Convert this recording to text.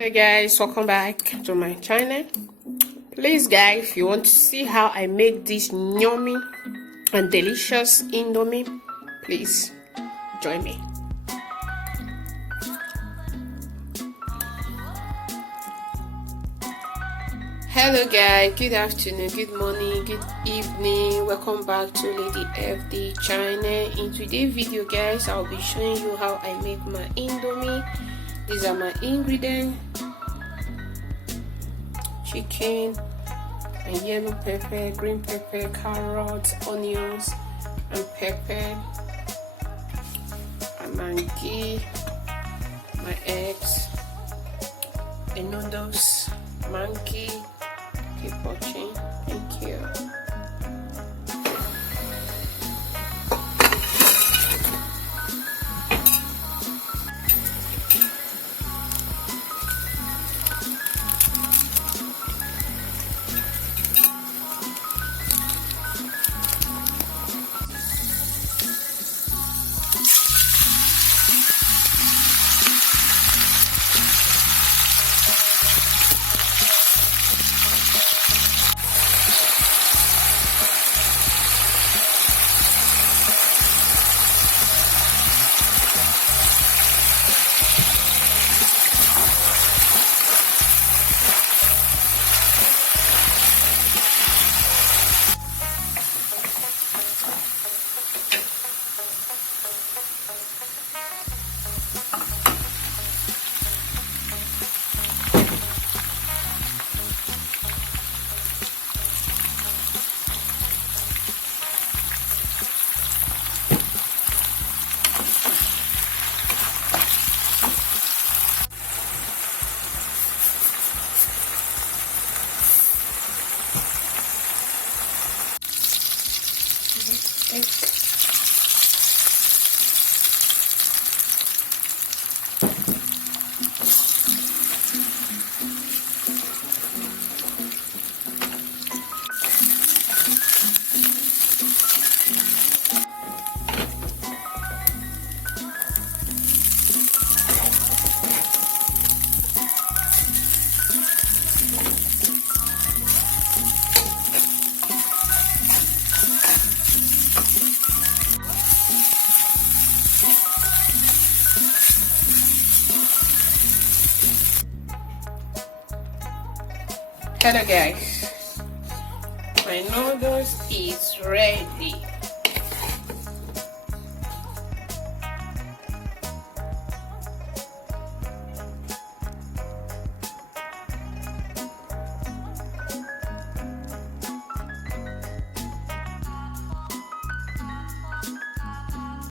Hey guys, welcome back to my channel. Please guys, if you want to see how I make this yummy and delicious indomie, please join me. Hello guys, good afternoon, good morning, good evening. Welcome back to Lady FD channel. In today's video guys, I'll be showing you how I make my indomie. These are my ingredients: chicken and yellow pepper, green pepper, carrots, onions and pepper, and Maggi, my eggs, and noodles, monkey. Keep watching. Thank you. Hello guys, my noodles is ready.